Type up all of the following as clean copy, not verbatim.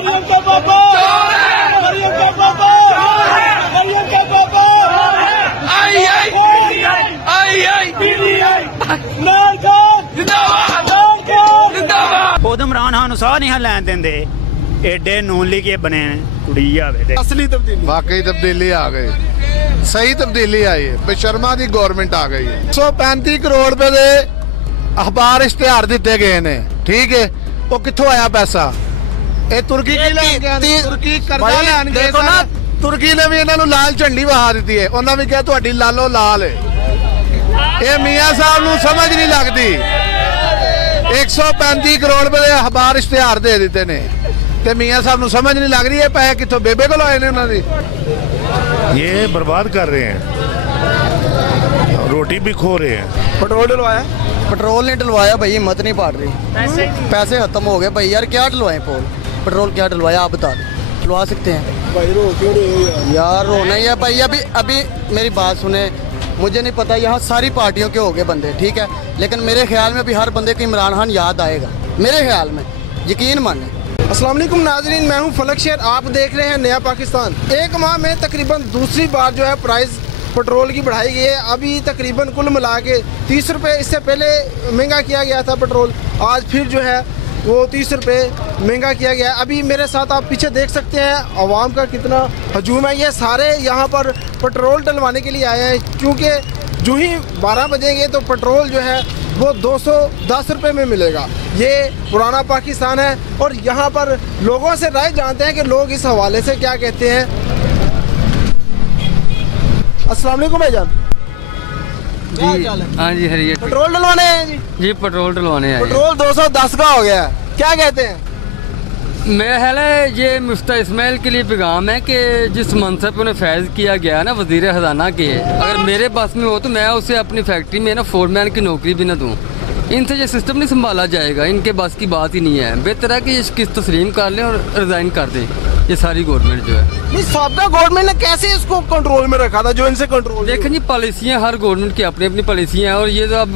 मरियम का पापा, मरियम का पापा, मरियम का पापा, आई खुद इमरान खान साह नहीं लैन देंदे, एडे नून लीग बने कुड़ी आवे। असली तब्दीली, वाकई तब्दीली आ गई, सही तब्दीली आई है, बेशर्मा दी गवर्नमेंट आ गई है। 135 करोड़ रुपए दे अखबार इश्तिहार दिते गए ने, ठीक है, वो कित्थों आया पैसा? ये तुर्की की तुर्की करदा लैन गए सन ना, तुर्की ने भी इन्हों लाल झंडी वहा दी है, उन्होंने भी कहा तुहाडी लालो लाल है। ये मियाँ साहब नूं समझ नहीं लगती, 135 करोड़ रुपए दे अखबार इश्तिहार दे दिते ने, ते मियाँ साहब नूं समझ नहीं लग रही है पैसे कित्थों बेबे कोल आए ने उन्हां दी। ये बर्बाद कर रहे हैं, रोटी भी खो रहे हैं। पेट्रोल डलवाया? पेट्रोल नहीं डलवाया भाई, हिम्मत नहीं पड़ रही, पैसे खत्म हो गए भाई यार, क्या डलवाए पेट्रोल क्या डलवाया आप बता दें, डलवा सकते हैं भाई? रो क्यों रहे हो यार? रोना ही है भाई। अभी मेरी बात सुने, मुझे नहीं पता यहाँ सारी पार्टियों के हो गए बंदे, ठीक है, लेकिन मेरे ख्याल में भी हर बंदे को इमरान खान याद आएगा, मेरे ख्याल में, यकीन माने। अस्सलाम वालेकुम नाजरीन, मैं हूं फलक शेर, आप देख रहे हैं नया पाकिस्तान। एक माह में तकरीबन दूसरी बार जो है प्राइस पेट्रोल की बढ़ाई गई है। अभी तकरीबन कुल मिला के 30 रुपये, इससे पहले महंगा किया गया था पेट्रोल, आज फिर जो है वो 30 रुपये महंगा किया गया है। अभी मेरे साथ आप पीछे देख सकते हैं आवाम का कितना हजूम है, ये सारे यहाँ पर पेट्रोल डलवाने के लिए आए हैं, क्योंकि जो ही 12 बजेंगे तो पेट्रोल जो है वो 210 रुपये में मिलेगा। ये पुराना पाकिस्तान है और यहाँ पर लोगों से राय जानते हैं कि लोग इस हवाले से क्या कहते हैं। अस्सलाम वालेकुम भाईजान। जी हाँ जी हरियर, पेट्रोल डलवाने हैं जी? जी पेट्रोल डलवाने हैं। पेट्रोल 210 का हो गया है, क्या कहते हैं? मेरा ख्याल है ये मुफ्ता इस्माइल के लिए पैगाम है कि जिस मनसब पे उन्हें फैज़ किया गया है ना वज़ीर ख़जाना के, अगर मेरे बस में हो तो मैं उसे अपनी फैक्ट्री में ना फोरमैन की नौकरी भी ना दूँ। इनसे ये सिस्टम नहीं संभाला जाएगा, इनके बस की बात ही नहीं है। बेहतर है कि ये किस तस्लीम कर लें और रिज़ाइन कर दें, ये सारी गवर्नमेंट जो है। नहीं, साबका गवर्नमेंट ने कैसे इसको कंट्रोल में रखा था जो इनसे कंट्रोल? देखें जी, पॉलिसियाँ हर गवर्नमेंट की अपनी अपनी पॉलिसियाँ हैं और ये तो अब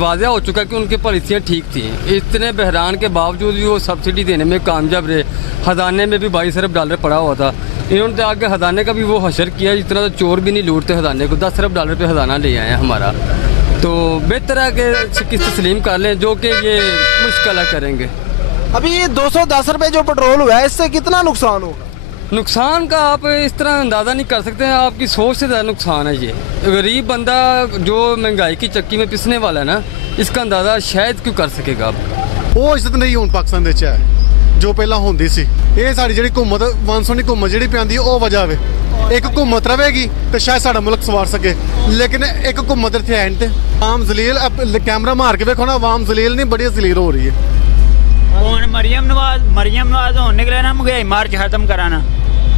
वाज़ह हो चुका है कि उनकी पॉलिसियाँ ठीक थी। इतने बहरान के बावजूद भी वो सब्सिडी देने में कामयाब रहे। खजाने में भी 22 अरब डॉलर पड़ा हुआ था, इन्होंने तो आगे खजाने का भी वो हशर किया, इतना तो चोर भी नहीं लूटते खजाने को। 10 अरब डॉलर पे खजाना ले आए हैं हमारा, तो बेहतर है कि किस तस्लीम कर लें, जो कि ये मुश्किल करेंगे। अभी ये 210 रुपये जो पेट्रोल हुआ है, इससे कितना नुकसान होगा? नुकसान का आप इस तरह अंदाज़ा नहीं कर सकते हैं, आपकी सोच से ज़्यादा नुकसान है। ये गरीब बंदा जो महंगाई की चक्की में पिसने वाला है ना, इसका अंदाज़ा शायद क्यों कर सकेगा आप। वो इज्जत नहीं हुण पाकिस्तान दे च जो पहला होंदी सी। ये साडी जिहड़ी हुकूमत मानसूनी हुकूमत जिहड़ी पैंदी ओह वजह वे। एक हुकूमत रहेगी तो शायद साडा मुल्क सवार सके, लेकिन एक हुकूमत इत्थे है नहीं। आम जलील कैमरा मार के देखो ना, आवाम जलील नहीं बड़ी जलील हो रही है। हुण मरियम नवाज हुण निकले ना महंगाई मार्च खत्म कराना,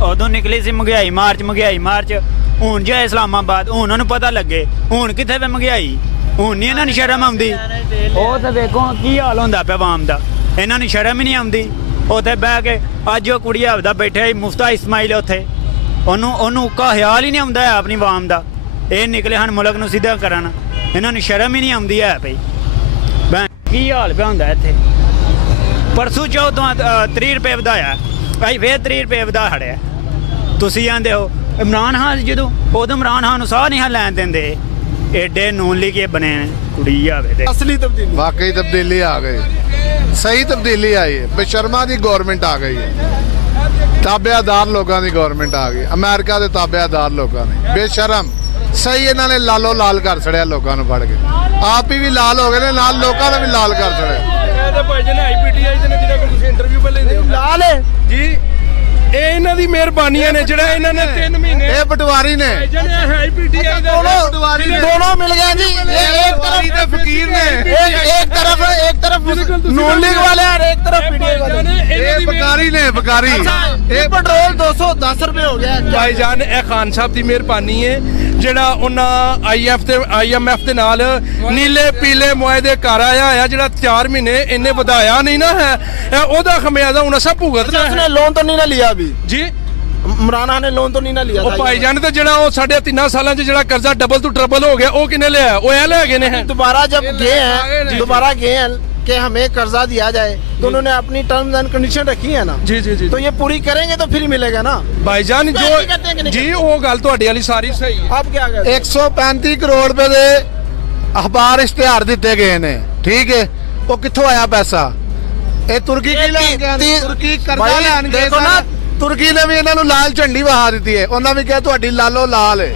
उदों निकली सी महंगाई मार्च। हुण जो इस्लामाबाद हुण उन्होंने पता लगे हुण कित्थे पे महंगाई, हुण नहीं इन्हां नूं शर्म आउंदी। ओह तां देखो की हाल हुंदा पिया आवाम दा, इन्हां नूं शर्म ही नहीं आउंदी। उत्थे बह के अज ओह कुड़ी आपदा बैठे मुफ्ता इस्माइल उत्थे, ओनू का ख्याल ही नहीं आउंदा है अपनी आवाम दा। ये निकले हन मुल्क नूं सीधा कराना, इन्हां नूं शर्म ही नहीं आउंदी है भई। की हाल पिया हुंदा इत्थे। परसों चौथों 30 रुपये वधाया, अज फिर 30 रुपये वधा खड़िया। तुसीं आंदे हो इमरान खान जदों उदों इमरान खान साह नहीं लैन देंदे, एडे नून लीग बने कुड़ी आवे। असली तब्दीली, वाकई तब्दीली आ गई, सही तब्दीली आई है, बेशर्मा दी गवर्नमेंट आ गई है, ताबेदार लोगों की गवर्नमेंट आ गई, अमेरिका के ताबेदार लोगों ने, बेशरम सही इन्होंने लालो लाल कर छड़िया लोगों ने फड़ के, आप ही भी लाल हो गए, नाल लोगों ने भी लाल कर छड़िया। लाल है जी, इन्हां दी मेहरबानियां ने जिहड़ा इन्हां ने 3 महीने ये पटवारी ने दोनों मिल गए जी। एक तरफ फकीर ने, एक तरफ नून लीग वाले और एक तरफ पीटीआई वाले, ये बकारी ने बकारी। ये पेट्रोल 210 रुपये हो गया भाईजान। ए खान साहब दी मेहरबानी है जिहड़ा उन्हां IMF दे नाल नीले पीले मुआहदे कर आया है, जिहड़ा 4 महीने इन्हें वधाया नहीं ना है, ओहदा खमियाजा हुण असां भुगतना है। उसने लोन तो नहीं ना लिया अभी जी, इमरान खान ने लोन तो नहीं ना लिया था भाईजान। तो जिहड़ा वो 3.5 सालों च जिहड़ा कर्जा डबल टू ट्रिपल हो गया, वो किने लिया? वो ए ले गए ने। दोबारा जब गए हैं कि हमें कर्जा दिया जाए, तो उन्होंने अपनी टर्म्स एंड कंडीशन रखी है ना। जी जी जी तो ये पूरी करेंगे तो फिर मिलेगा ना भाईजान जो कहते हैं कि नहीं जी वो गल ਤੁਹਾਡੀ वाली सारी सही है। आप क्या कहते हैं? 135 ਕਰੋੜ ਰੁਪਏ ਦੇ ਅਖਬਾਰ ਇਸ਼ਤਿਹਾਰ ਦਿੱਤੇ ਗਏ ਨੇ, ਠੀਕ ਹੈ। ਉਹ ਕਿੱਥੋਂ ਆਇਆ ਪੈਸਾ? ਇਹ ਤੁਰਕੀ ਕੀ ਲੈਣ ਗਏ? ਤੁਰਕੀ ਕਰਜ਼ਾ ਲੈਣ ਗਏ ਦੇਖੋ ਨਾ, ਤੁਰਕੀ ਨੇ ਵੀ ਇਹਨਾਂ ਨੂੰ ਲਾਲ ਝੰਡੀ ਵਹਾ ਦਿੱਤੀ ਹੈ। ਉਹਨਾਂ ਵੀ ਕਿਹਾ ਤੁਹਾਡੀ ਲਾਲੋ ਲਾਲ ਹੈ।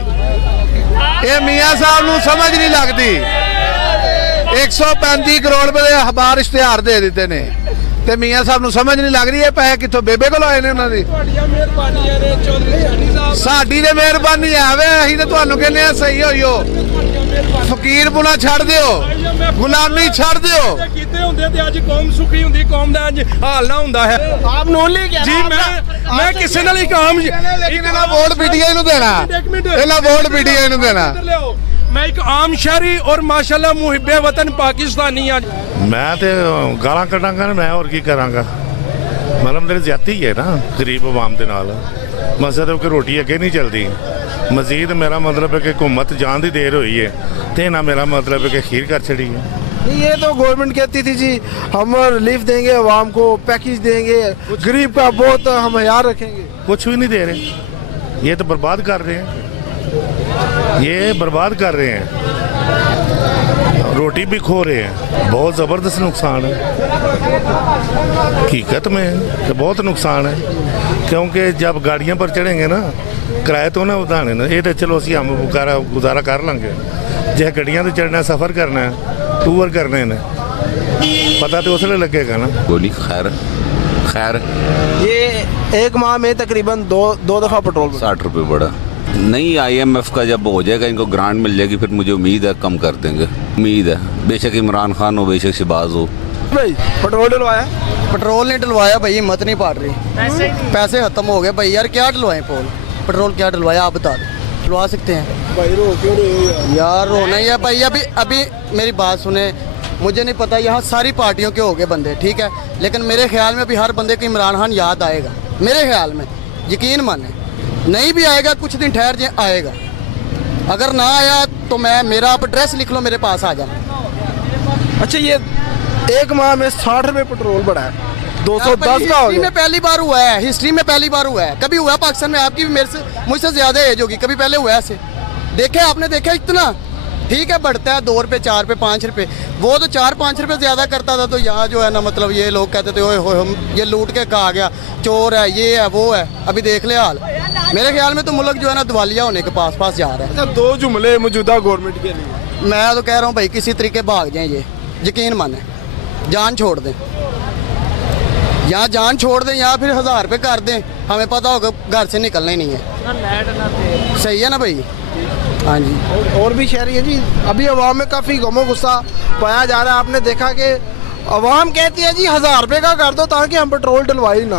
ਇਹ ਮੀਆਂ ਸਾਹਿਬ ਨੂੰ ਸਮਝ ਨਹੀਂ ਲੱਗਦੀ। 135 ਕਰੋੜ ਰੁਪਏ ਦੇ ਅਖਬਾਰ ਇਸ਼ਤਿਹਾਰ ਦੇ ਦਿੱਤੇ ਨੇ ਤੇ ਮੀਆਂ ਸਾਹਿਬ ਨੂੰ ਸਮਝ ਨਹੀਂ ਲੱਗ ਰਹੀ ਇਹ ਪੈਸੇ ਕਿੱਥੋਂ ਬੇਬੇ ਕੋਲ ਆਏ ਨੇ ਉਹਨਾਂ ਦੀ। ਮਿਹਰਬਾਨੀਆਂ ਨੇ ਚੌਧਰੀ ਸ਼ਾਨੀ ਸਾਹਿਬ। ਸਾਡੀ ਤੇ ਮਿਹਰਬਾਨੀ ਆਵੇ, ਅਸੀਂ ਤੇ ਤੁਹਾਨੂੰ ਕਹਿੰਦੇ ਆ ਸਹੀ ਹੋਈਓ। ਫਕੀਰ ਪੁਣਾ ਛੱਡ ਦਿਓ, ਗੁਲਾਮੀ ਛੱਡ ਦਿਓ। ਕੀਤੇ ਹੁੰਦੇ ਤੇ ਅੱਜ ਕੌਮ ਸੁਖੀ ਹੁੰਦੀ, ਕੌਮ ਦਾ ਅੱਜ ਹਾਲ ਨਾ ਹੁੰਦਾ ਹੈ। आप नोनली क्या ਜੀ ਮੈਂ ਕਿਸੇ ਨਾਲ ਹੀ ਕਾਮ ਲੇਕਿਨ ਇਹਨਾਂ ਵੋਟ ਪੀਟੀਆਈ ਨੂੰ ਦੇਣਾ, ਇਹਨਾਂ ਵੋਟ ਪੀਟੀਆਈ ਨੂੰ ਦੇਣਾ। ਮੈਂ ਇੱਕ ਆਮ ਸ਼ਹਿਰੀ ਔਰ ਮਾਸ਼ਾਅੱਲਾ ਮੁਹਿੱਬੇ ਵਤਨ ਪਾਕਿਸਤਾਨੀ ਆ। ਮੈਂ ਤੇ ਗਾਲਾਂ ਕੱਢਾਂਗਾ ਨਾ, ਮੈਂ ਹੋਰ ਕੀ ਕਰਾਂਗਾ। ਮਤਲਬ ਮੇਰੀ ਜ਼ਿਆਦਤੀ ਹੈ ਨਾ ਗਰੀਬ ਆਵਾਮ ਦੇ ਨਾਲ। ਮਸਦ ਕਿ ਰੋਟੀ ਅੱਗੇ ਨਹੀਂ ਚੱਲਦੀ। ਮਜ਼ੀਦ ਮੇਰਾ ਮਤਲਬ ਹੈ ਕਿ हुकूमत जान ਦੀ देर हुई है ਤੇ ਨਾ ਮੇਰਾ ਮਤਲਬ है कि खीर कर छड़ी है। नहीं, ये तो गवर्नमेंट कहती थी जी हम रिलीफ देंगे अवाम को, पैकेज देंगे, गरीब का बहुत हम ख्याल रखेंगे। कुछ भी नहीं दे रहे, ये तो बर्बाद कर रहे हैं, ये बर्बाद कर रहे हैं, रोटी भी खो रहे हैं। बहुत ज़बरदस्त नुकसान है हकीकत में, कि बहुत नुकसान है। क्योंकि जब गाड़ियाँ पर चढ़ेंगे ना किराए तो ना उठाने ना, ये तो चलो असी हम गुजारा कर लेंगे। जे गड्डियां तो चढ़ना, सफ़र करना है, टूर करने ने, पता तो उसले लगेगा ना। बोली खैर खैर ये एक माह में तकरीबन दो दफ़ा पेट्रोल 60 रुपये बढ़ा। नहीं, IMF का जब हो जाएगा, इनको ग्रांट मिल जाएगी, फिर मुझे उम्मीद है कम कर देंगे। उम्मीद है, बेशक इमरान खान हो, बेशक शहबाज हो। भाई पेट्रोल डलवाया? पेट्रोल नहीं डलवाया भाई, हिम्मत नहीं पड़ रही। पैसे खत्म हो गए भाई। यार क्या डलवाएं पेट्रोल क्या डलवाया आप बता दें। डलवा सकते हैं भाई, रो क्यों रहे हो यार? यार रोना ही है भाई। अभी मेरी बात सुने, मुझे नहीं पता यहाँ सारी पार्टियों के हो गए बंदे, ठीक है। लेकिन मेरे ख्याल में अभी हर बंदे को इमरान खान याद आएगा, मेरे ख्याल में। यकीन माने, नहीं भी आएगा कुछ दिन ठहर जाए आएगा। अगर ना आया तो मेरा आप एड्रेस लिख लो, मेरे पास आ जाना। अच्छा, ये एक माह में 60 रुपये पेट्रोल बढ़ा है, 210 का हो गया। में पहली बार हुआ है, हिस्ट्री में पहली बार हुआ है। कभी हुआ है पाकिस्तान में? आपकी भी मुझसे ज्यादा एज होगी, कभी पहले हुआ है ऐसे? देखे आपने, देखा इतना? ठीक है, बढ़ता है 2 रुपये 4 रुपये 5 रुपये। वो तो 4-5 रुपये ज्यादा करता था, तो यहाँ जो है ना, मतलब ये लोग कहते थे ओए होए हम ये लूट के खा गया, चोर है, ये है, वो है। अभी देख ले हाल। मेरे ख्याल में तो मुल्क जो है ना दिवालिया होने के पास जा रहा है। अच्छा, 2 जुमले मौजूदा गवर्नमेंट के लिए। मैं तो कह रहा हूँ भाई, किसी तरीके भाग जाए ये, यकीन माने, जान छोड़ दें, या जान छोड़ दें या फिर 1000 रुपये कर दें। हमें पता होगा घर से निकलना ही नहीं है। सही है ना भाई? हाँ जी। और भी शहरी है जी। अभी अवाम में काफ़ी गमो गुस्सा पाया जा रहा है। आपने देखा कि अवाम कहती है जी 1000 रुपये का कर दो ताकि हम पेट्रोल डलवाई ना।